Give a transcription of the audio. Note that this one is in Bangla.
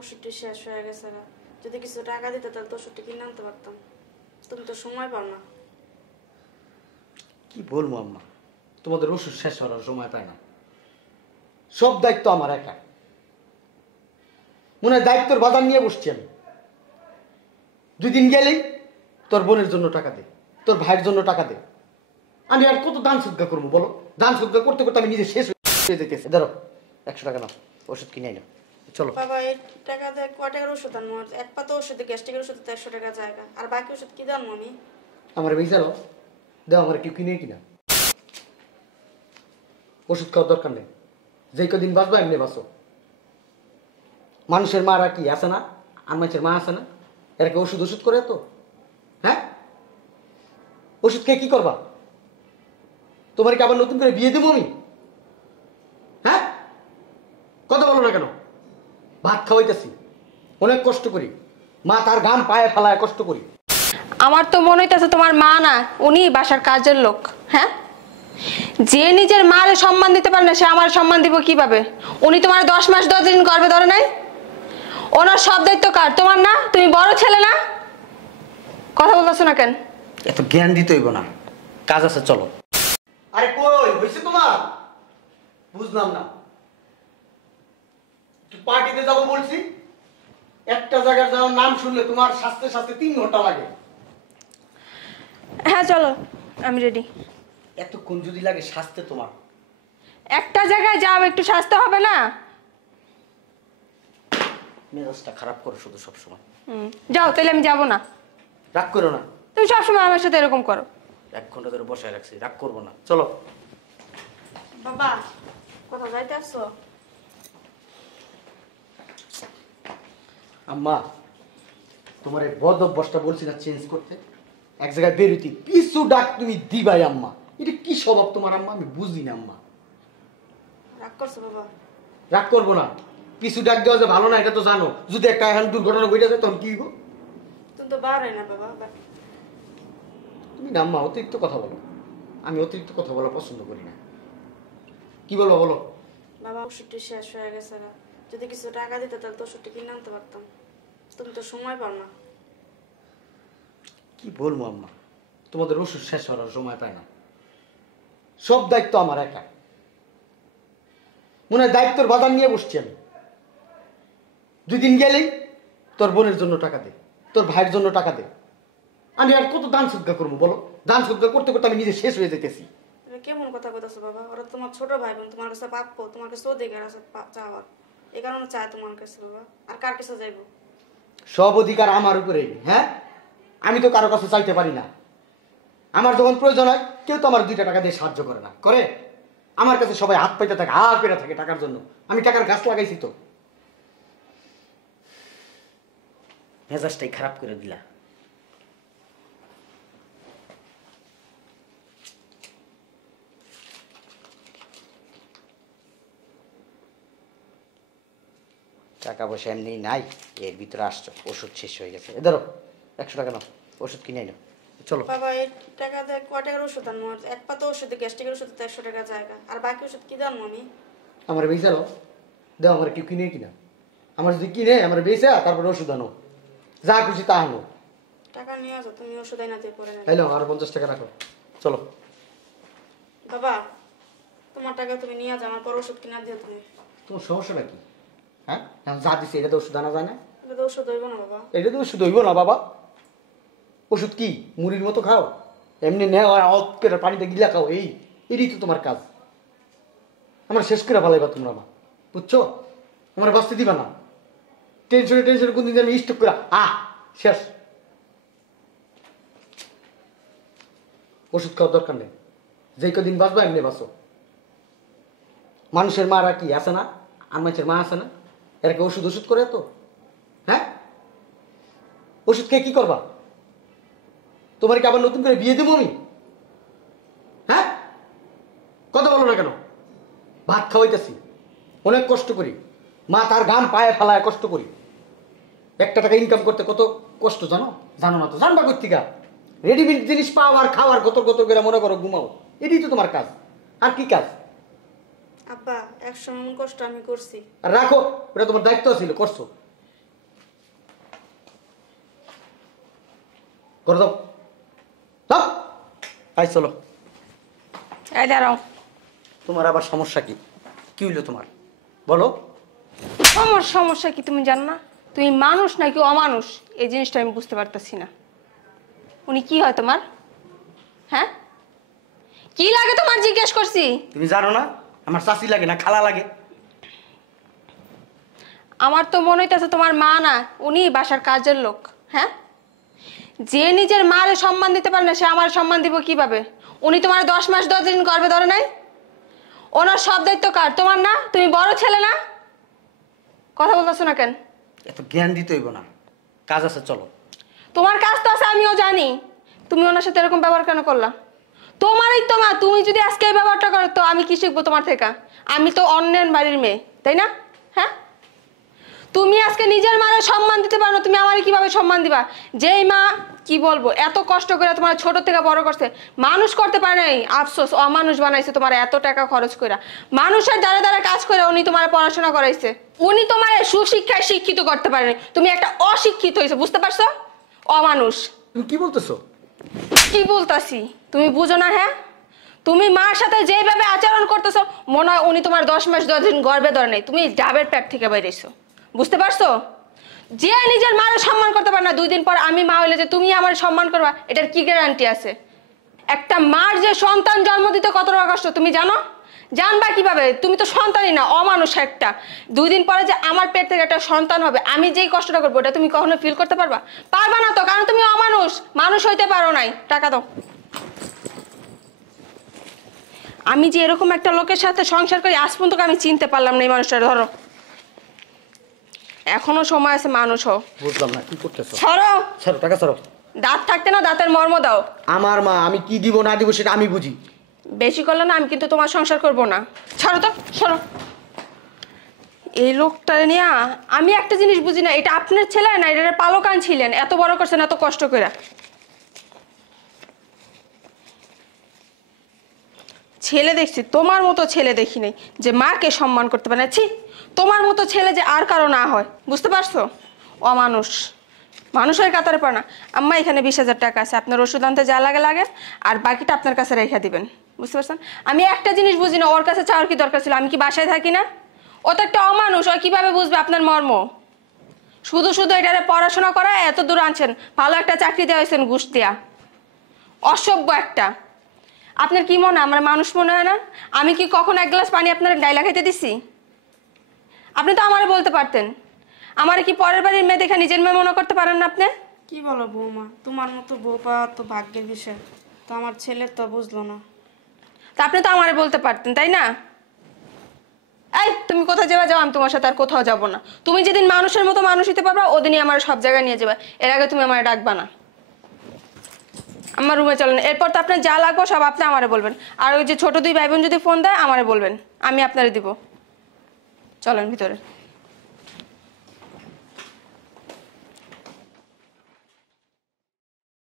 ওষুধটি শেষ হয়ে গেছে গা। যদি কিছু টাকা দিতে তাহলে তো ওষুধটি কিনে আনতে পারতাম। তুমি তো সময় পাও না। কি বলবো আম্মা, তোমাদের ওষুধ শেষ হওয়ার সময় পায় না। সব দায়িত্ব আমার একা। মনে হয় দায়িত্বের বাজার নিয়ে বসছি আমি। 2 দিন গেলেই তোর বোনের জন্য টাকা দে, তোর ভাইয়ের জন্য টাকা দে। আমি আর কত দান সদ্গা করবো বলো? দান সদ্গা করতে করতে আমি নিজে শেষ হয়ে যেতেছি। ধরো 100 টাকা নাও, ওষুধ কিনে নাও, চলো। বাবা এই টাকা দিয়ে কয় টাকার ওষুধ আনবো? এক পাতা ওষুধে গ্যাস্ট্রিকের ওষুধ তো 100 টাকা জায়গা, আর বাকি ওষুধ কি জানবো আমি? আমার বেচালো দেও, আমার কেউ কিনে কিনা। ওষুধ খাওয়ার দরকার নেই, যেই কদিন বাঁচবো এমনি বাঁচো। মানুষের মারা কি আছে না? আর মানুষের মা আছে না? এরা কি ওষুধ ওষুধ করে তো? হ্যাঁ, ওষুধ খেয়ে কি করবা? তোমার কি আবার নতুন করে বিয়ে দেবো আমি? হ্যাঁ, কথা বলো না কেন? ভাত খাওয়াইতেছি, অনেক কষ্ট করি, মা তার ঘাম পায়ে ফেলায় কষ্ট করি। আমার তো মনে হইতেছে তোমার মা না, উনি বাসার কাজের লোক। হ্যাঁ, যে নিজের মারে সম্মান দিতে পারে না সে আমার সম্মান দিব কিভাবে? উনি তোমার 10 মাস 10 দিন করবে ধরে নাই? ওনার সব দায়িত্ব কার? তোমার না? তুমি বড় ছেলে না? কথা বলতেছো না কেন? এত জ্ঞান দিতে হইব না, কাজ আছে, চলো। আরে কই হইছে তোমার? বুঝলাম না। তুই পার্টিতে যাবো বলছি, একটা জায়গায় যাওয়ার নাম শুনলে তোমার সাজতে সাজতে 3 ঘন্টা লাগে। হ্যাঁ চলো, আমি রেডি। এতক্ষণ যদি লাগে সাজতে তোমার? একটা জায়গায় যাও, একটু সাজতে হবে না? মেজাজটা খারাপ করো শুধু সবসময়। যাও, তাহলে আমি যাব না। রাগ করো না, তুমি সবসময় আমার সাথে এরকম করো। 1 ঘন্টা ধরে বসায় রাখছি, রাগ করবো না, চলো। বাবা কোথাও যাইতে আসছো? আম্মা, তোমার এই বদ অভ্যাসটা বলছি না চেঞ্জ করতে। এক জায়গায় বেরোতি পিছু ডাক তুমি দিবাই আম্মা। এটা কি স্বভাব তোমার আম্মা? আমি বুঝি না আম্মা। রাগ করছো বাবা? রাগ করবো না, পিছু ডাক দেওয়া যে ভালো না এটা তো জানো। যদি একটা এখন দুর্ঘটনা ঘটে যায় তখন কি হইব? তুমি তো বার হয় না বাবা। তুমি না আম্মা অতিরিক্ত কথা বলো, আমি অতিরিক্ত কথা বলা পছন্দ করি না। কি বলবো বলো? বাবা ওষুধটি শেষ হয়ে গেছে গা। যদি কিছু টাকা দিতে তাহলে তো ওষুধটি কিনে আনতে পারতাম। তুমি তো সময় পাও না। কি বলবো আম্মা, তোমাদের ওষুধ শেষ হওয়ার সময় পায় না। সব দায়িত্ব আমার একা। মনে হয় দায়িত্বের বাজার নিয়ে বসছি আমি। 2 দিন গেলেই তোর বোনের জন্য টাকা দে, তোর ভাইয়ের জন্য টাকা দে। আমি আর কত দান সদ্গা করবো বলো? দান সদ্গা করতে করতে আমি নিজে শেষ হয়ে যেতেছি। এটা কেমন কথা বলতেছো বাবা? ওরা তোমার ছোট ভাই বোন, তোমার কাছে প্রাপ্য, তোমার কাছে অধিকার আছে চাওয়ার। এই কারণে চায় তোমার কাছে বাবা। আর কার কাছে যাইবো? সব অধিকার আমার উপরেই। হ্যাঁ, আমি তো কারো কাছে চাইতে পারি না। আমার যখন প্রয়োজন হয় কেউ তো আমার 2টা টাকা দিয়ে সাহায্য করে না, করে? আমার কাছে সবাই হাত পাইতে থাকে, হাত পেতে থাকে টাকার জন্য। আমি টাকার গাছ লাগাইছি তো। মেজাজটাই খারাপ করে দিলা। টাকা পয়সা এমনি নাই, এর ভিতরে আসছো, ওষুধ শেষ হয়ে গেছে। এ ধরো 100 টাকা নাও, ওষুধ কিনে নাও, চলো। বাবা এই টাকা দিয়ে কয় টাকার ওষুধ আনবো? এক পাতা ওষুধে গ্যাস্ট্রিকের ওষুধ তো 100 টাকা জায়গা, আর বাকি ওষুধ কি জানবো আমি? আমার বেচালো দেও, আমার কেউ কিনে কিনা। আমার যদি কিনে আমার বেচা তারপরে ওষুধ আনো, যা খুশি তা আনো। টাকা নিয়ে আসো, তুমি ওষুধ আইনা দিয়ে পরে নেবে। হ্যালো, আরো 50 টাকা রাখো, চলো। বাবা তোমার টাকা তুমি নিয়ে যাও, আমার পর ওষুধ কিনা দিও তুমি। তোমার সমস্যাটা কি? হ্যাঁ, যা দিছে এটা তো ওষুধ আনা যায় না? এটা তো ওষুধ হইব না বাবা। এটা তো ওষুধ হইব না বাবা। ওষুধ কি মুড়ির মতো খাও? এমনি নেও আর পেটের পানিতে গিলা খাও, এটাই তো তোমার কাজ। আমার শেষ করে ফেলাইবা তোমরা মা, বুঝছো? আমার বাঁচতে দিবা না। টেনশনে টেনশনে কোন দিন আমি স্টক করে শেষ। ওষুধ খাওয়ার দরকার নেই, যেই কদিন বাঁচবা এমনি বাঁচো। মানুষের মারা কি আছে না? আর মানুষের মা আছে না? এরা কি ওষুধ ওষুধ করে তো? হ্যাঁ, ওষুধ খেয়ে কি করবা? তোমার কি আবার নতুন করে বিয়ে দেবো আমি? হ্যাঁ, কথা বলো না কেন? ভাত খাওয়াইতেছি, অনেক কষ্ট করি, মা তার ঘাম পায়ে ফেলায় কষ্ট করি। 1 টাকা ইনকাম করতে কত কষ্ট জানো? জানো না তো, জানবা কোত্থেকে? রেডিমেড জিনিস পাও আর খাওয়ার গতর গতর করে মনে করো ঘুমাও, এটাই তো তোমার কাজ। আর কি কাজ? আব্বা একসময় এমন কষ্ট আমি করছি। আর রাখো, ওটা তোমার দায়িত্ব ছিল, করছো। করে দাও দাও। আই চলো। এই দাঁড়াও। তোমার আবার সমস্যা কি? কি হইলো তোমার বলো? আমার সমস্যা কি তুমি জানো না? তুমি মানুষ নাকি অমানুষ এই জিনিসটা আমি বুঝতে পারতেছি না। উনি কি হয় তোমার? হ্যাঁ, কি লাগে তোমার জিজ্ঞেস করছি। তুমি জানো না আমার চাচি লাগে না খালা লাগে? আমার তো মনে হইতেছে তোমার মা না, উনি বাসার কাজের লোক। হ্যাঁ, যে নিজের মারে সম্মান দিতে পারে না সে আমার সম্মান দিব কিভাবে? উনি তোমার 10 মাস 10 দিন গর্ভে ধরে নাই? ওনার সব দায়িত্ব কার? তোমার না? তুমি বড় ছেলে না? কথা বলতেছো না কেন? এত জ্ঞান দিতে হইব না, কাজ আছে চলো। তোমার কাজ তো আছে আমিও জানি, তুমি ওনার সাথে এরকম ব্যবহার কেন করলা? তোমারই তো মা, তুমি যদি আজকে এই ব্যবহারটা করো তো আমি কি শিখবো তোমার থেকে? আমি তো অন্যের বাড়ির মেয়ে, তাই না? হ্যাঁ, তুমি আজকে নিজের মারে সম্মান দিতে পারো না, তুমি আমারে কিভাবে সম্মান দিবা? যেই মা কি বলবো এত কষ্ট করে তোমার ছোট থেকে বড় করছে, মানুষ করতে পারে নাই, আফসোস অমানুষ বানাইছে তোমার এত টাকা খরচ করে, মানুষের দ্বারা দ্বারা কাজ করে উনি তোমার পড়াশোনা করাইছে, উনি তোমার সুশিক্ষায় শিক্ষিত করতে পারে নাই, তুমি একটা অশিক্ষিত হয়েছে, বুঝতে পারছো? অমানুষ। তুমি কি বলতেছো? কি বলতাছি তুমি বুঝো না? হ্যাঁ, তুমি মার সাথে যেভাবে আচরণ করতেছো মনে হয় উনি তোমার 10 মাস 10 দিন গর্ভে ধরে নেই, তুমি ডাবের পেট থেকে বাইরেছো, বুঝতে পারছো? যে নিজের মারে সম্মান করতে পারে না, 2 দিন পর আমি মা হইলে যে তুমি আমার সম্মান করবা এটার কি গ্যারান্টি আছে? একটা মার যে সন্তান জন্ম দিতে কত টাকা কষ্ট তুমি জানো? জানবা কিভাবে? তুমি তো সন্তানই না, অমানুষ একটা। 2 দিন পরে যে আমার পেট থেকে একটা সন্তান হবে, আমি যেই কষ্টটা করবো এটা তুমি কখনো ফিল করতে পারবা? পারবা না তো, কারণ তুমি অমানুষ, মানুষ হইতে পারো নাই। টাকা দাও। আমি যে এরকম একটা লোকের সাথে সংসার করি আজ পর্যন্ত আমি চিনতে পারলাম না এই মানুষটা। ধরো, এখনো সময় আছে, মানুষ হও। বুঝলাম না কি করতেছো। সরো। ছাড়ো, টাকা ছাড়ো। দাঁত থাকতে না দাঁতের মর্ম দাও। আমার মা, আমি কি দিব না দিব সেটা আমি বুঝি। বেশি করলে না আমি কিন্তু তোমার সংসার করব না। ছাড়ো তো, সরো। এই লোকটা নিয়ে আমি একটা জিনিস বুঝি না, এটা আপনার ছেলে না, এটা পালকান ছিলেন, এত বড় করছেন এত কষ্ট করে। ছেলে দেখছি, তোমার মতো ছেলে দেখি নাই যে মাকে সম্মান করতে পারে না। ছি, তোমার মতো ছেলে যে আর কারো না হয়, বুঝতে পারছো? অমানুষ, মানুষের কাতারে পড়ে না। আম্মা এখানে 20,000 টাকা আছে, আপনার ওষুধ আনতে যা লাগে লাগে, আর বাকিটা আপনার কাছে রেখে দিবেন, বুঝতে পারছেন? আমি একটা জিনিস বুঝি না, ওর কাছে চাওয়ার কি দরকার ছিল? আমি কি বাসায় থাকি না? ও তো একটা অমানুষ, ও কিভাবে বুঝবে আপনার মর্ম? শুধু শুধু এটারে পড়াশোনা করা এত দূর আনছেন, ভালো একটা চাকরি দেওয়া হয়েছেন ঘুষ দেয়া, অসভ্য একটা। আপনার কি মনে হয় আমার মানুষ মনে হয় না? আমি কি কখন 1 গ্লাস পানি আপনার ডাইলা খাইতে দিছি? আপনি তো আমারে বলতে পারতেন। আমার কি পরের বাড়ির মেয়ে দেখে নিজের মেয়ে মনে করতে পারেন না আপনি? কি বলো বৌমা, তোমার মতো বউ পাওয়া তো ভাগ্যের বিষয়, তো আমার ছেলের তো বুঝলো না। তা আপনি তো আমারে বলতে পারতেন, তাই না? এই তুমি কোথায় যাবা যাও, আমি তোমার সাথে আর কোথাও যাব না। তুমি যেদিন মানুষের মতো মানুষ হতে পারবা ওদিনই আমার সব জায়গায় নিয়ে যাবে, এর আগে তুমি আমার ডাকবা না। আমার রুমে চলেন, এরপর তো আপনার যা লাগবে সব আপনি আমারে বলবেন। আর ওই যে ছোট 2 ভাই বোন যদি ফোন দেয় আমারে বলবেন, আমি আপনারে দিব। চলেন ভিতরে।